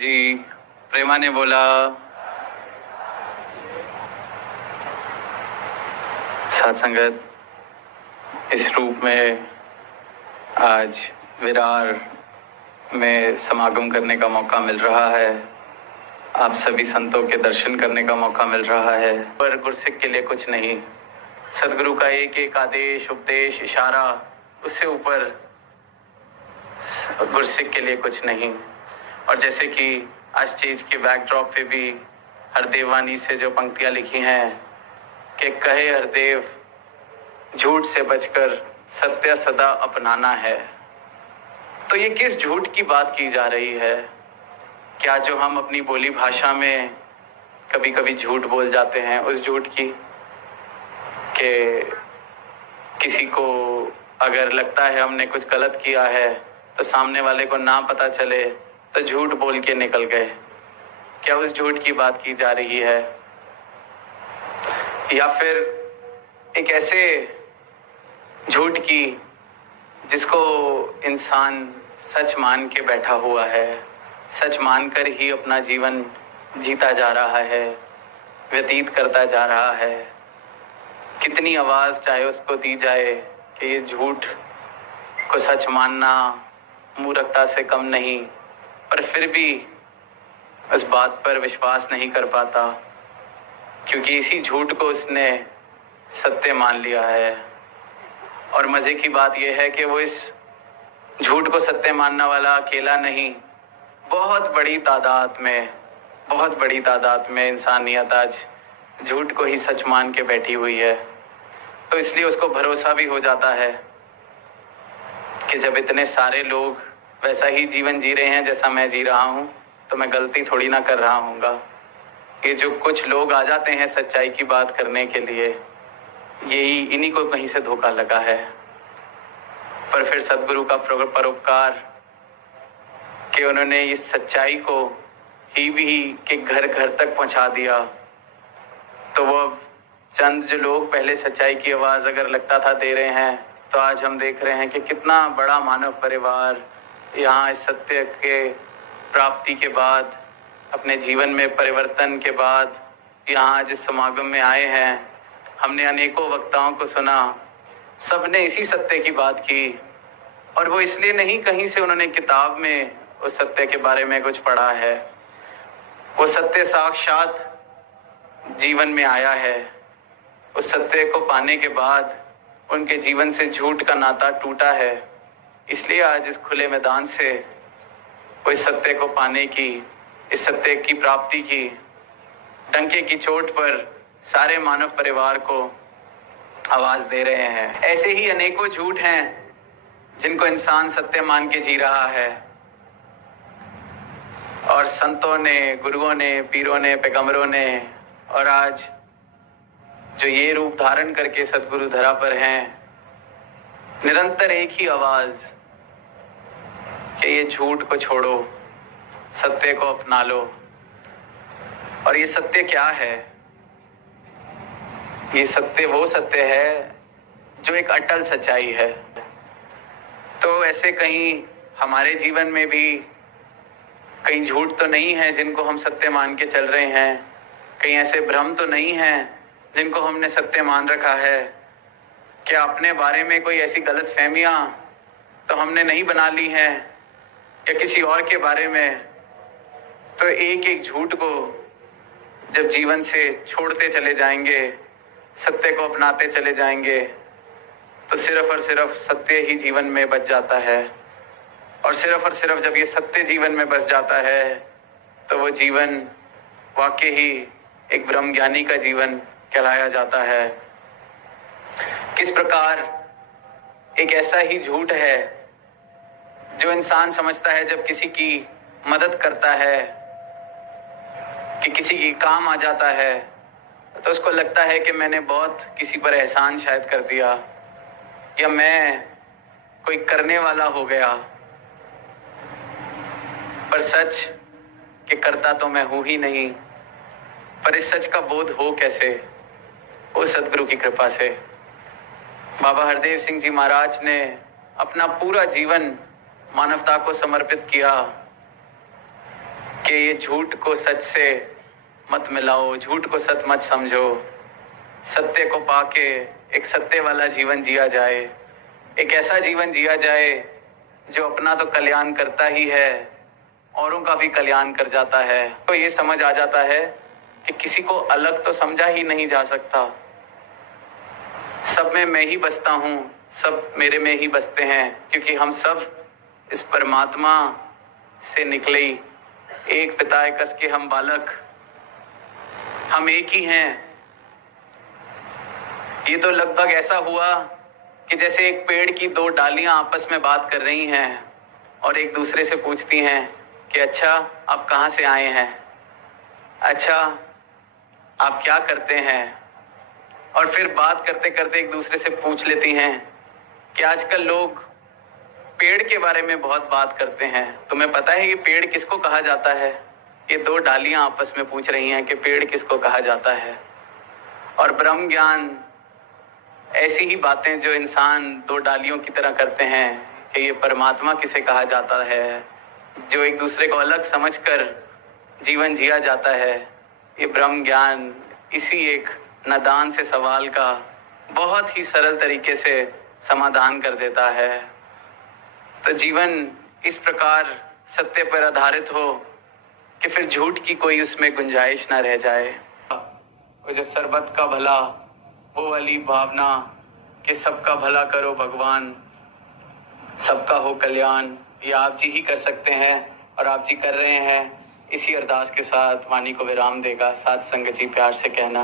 जी। प्रेमा ने बोला। साथ संगत, इस रूप में आज विरार में समागम करने का मौका मिल रहा है। आप सभी संतों के दर्शन करने का मौका मिल रहा है। पर गुरसिक के लिए कुछ नहीं, सदगुरु का एक एक आदेश, उपदेश, इशारा, उससे ऊपर गुरसिक के लिए कुछ नहीं। और जैसे कि आज स्टेज के बैकड्रॉप पे भी हरदेव वाणी से जो पंक्तियां लिखी हैं कि कहे हरदेव झूठ से बचकर सत्य सदा अपनाना है। तो ये किस झूठ की बात की जा रही है? क्या जो हम अपनी बोली भाषा में कभी कभी झूठ बोल जाते हैं, उस झूठ की कि किसी को अगर लगता है हमने कुछ गलत किया है तो सामने वाले को ना पता चले तो झूठ बोल के निकल गए, क्या उस झूठ की बात की जा रही है? या फिर एक ऐसे झूठ की जिसको इंसान सच मान के बैठा हुआ है, सच मानकर ही अपना जीवन जीता जा रहा है, व्यतीत करता जा रहा है। कितनी आवाज चाहे उसको दी जाए कि ये झूठ को सच मानना मूर्खता से कम नहीं, पर फिर भी उस बात पर विश्वास नहीं कर पाता, क्योंकि इसी झूठ को उसने सत्य मान लिया है। और मजे की बात यह है कि वो इस झूठ को सत्य मानने वाला अकेला नहीं, बहुत बड़ी तादाद में इंसानियत आज झूठ को ही सच मान के बैठी हुई है। तो इसलिए उसको भरोसा भी हो जाता है कि जब इतने सारे लोग वैसा ही जीवन जी रहे हैं जैसा मैं जी रहा हूं, तो मैं गलती थोड़ी ना कर रहा हूँगा। ये जो कुछ लोग आ जाते हैं सच्चाई की बात करने के लिए, यही इन्हीं को कहीं से धोखा लगा है। पर फिर सदगुरु का परोपकार कि उन्होंने इस सच्चाई को ही भी के घर घर तक पहुंचा दिया। तो वो चंद जो लोग पहले सच्चाई की आवाज अगर लगता था दे रहे हैं, तो आज हम देख रहे हैं कि कितना बड़ा मानव परिवार यहाँ इस सत्य के प्राप्ति के बाद, अपने जीवन में परिवर्तन के बाद यहाँ जिस समागम में आए हैं। हमने अनेकों वक्ताओं को सुना, सबने इसी सत्य की बात की। और वो इसलिए नहीं कहीं से उन्होंने किताब में उस सत्य के बारे में कुछ पढ़ा है, वो सत्य साक्षात जीवन में आया है। उस सत्य को पाने के बाद उनके जीवन से झूठ का नाता टूटा है। इसलिए आज इस खुले मैदान से वो इस सत्य को पाने की, इस सत्य की प्राप्ति की डंके की चोट पर सारे मानव परिवार को आवाज दे रहे हैं। ऐसे ही अनेकों झूठ हैं जिनको इंसान सत्य मान के जी रहा है। और संतों ने, गुरुओं ने, पीरों ने, पैगंबरों ने, और आज जो ये रूप धारण करके सदगुरु धरा पर हैं, निरंतर एक ही आवाज कि ये झूठ को छोड़ो, सत्य को अपना लो। और ये सत्य क्या है? ये सत्य वो सत्य है जो एक अटल सच्चाई है। तो ऐसे कहीं हमारे जीवन में भी कहीं झूठ तो नहीं है जिनको हम सत्य मान के चल रहे हैं, कहीं ऐसे भ्रम तो नहीं है जिनको हमने सत्य मान रखा है। क्या अपने बारे में कोई ऐसी गलतफहमियां तो हमने नहीं बना ली हैं, या किसी और के बारे में? तो एक एक झूठ को जब जीवन से छोड़ते चले जाएंगे, सत्य को अपनाते चले जाएंगे, तो सिर्फ और सिर्फ सत्य ही जीवन में बच जाता है। और सिर्फ जब ये सत्य जीवन में बस जाता है, तो वो जीवन वाकई ही एक ब्रह्म ज्ञानी का जीवन कहलाया जाता है। किस प्रकार एक ऐसा ही झूठ है जो इंसान समझता है जब किसी की मदद करता है, कि किसी की काम आ जाता है, तो उसको लगता है कि मैंने बहुत किसी पर एहसान शायद कर दिया, या मैं कोई करने वाला हो गया। पर सच कि करता तो मैं हूं ही नहीं। पर इस सच का बोध हो कैसे? वो सदगुरु की कृपा से। बाबा हरदेव सिंह जी महाराज ने अपना पूरा जीवन मानवता को समर्पित किया कि ये झूठ को सच से मत मिलाओ, झूठ को सच मत समझो, सत्य को पाके एक सत्य वाला जीवन जिया जाए, एक ऐसा जीवन जिया जाए जो अपना तो कल्याण करता ही है, औरों का भी कल्याण कर जाता है। तो ये समझ आ जाता है कि किसी को अलग तो समझा ही नहीं जा सकता, सब में मैं ही बसता हूँ, सब मेरे में ही बसते हैं, क्योंकि हम सब इस परमात्मा से निकले, एक पिता कस के हम बालक, हम एक ही हैं। ये तो लगभग ऐसा हुआ कि जैसे एक पेड़ की दो डालियां आपस में बात कर रही हैं और एक दूसरे से पूछती हैं कि अच्छा आप कहाँ से आए हैं, अच्छा आप क्या करते हैं, और फिर बात करते करते एक दूसरे से पूछ लेती हैं कि आजकल लोग पेड़ के बारे में बहुत बात करते हैं, तुम्हें पता है कि पेड़ किसको कहा जाता है? ये दो डालियां आपस में पूछ रही हैं कि पेड़ किसको कहा जाता है। और ब्रह्म ज्ञान ऐसी ही बातें जो इंसान दो डालियों की तरह करते हैं कि ये परमात्मा किसे कहा जाता है, जो एक दूसरे को अलग समझकर जीवन जिया जाता है, ये ब्रह्म ज्ञान इसी एक नादान से सवाल का बहुत ही सरल तरीके से समाधान कर देता है। तो जीवन इस प्रकार सत्य पर आधारित हो कि फिर झूठ की कोई उसमें गुंजाइश ना रह जाए। वो जो सरबत का भला, वो वाली भावना कि सबका भला करो भगवान, सबका हो कल्याण, ये आप जी ही कर सकते हैं और आप जी कर रहे हैं। इसी अरदास के साथ वाणी को विराम देगा साथ संगत जी प्यार से कहना।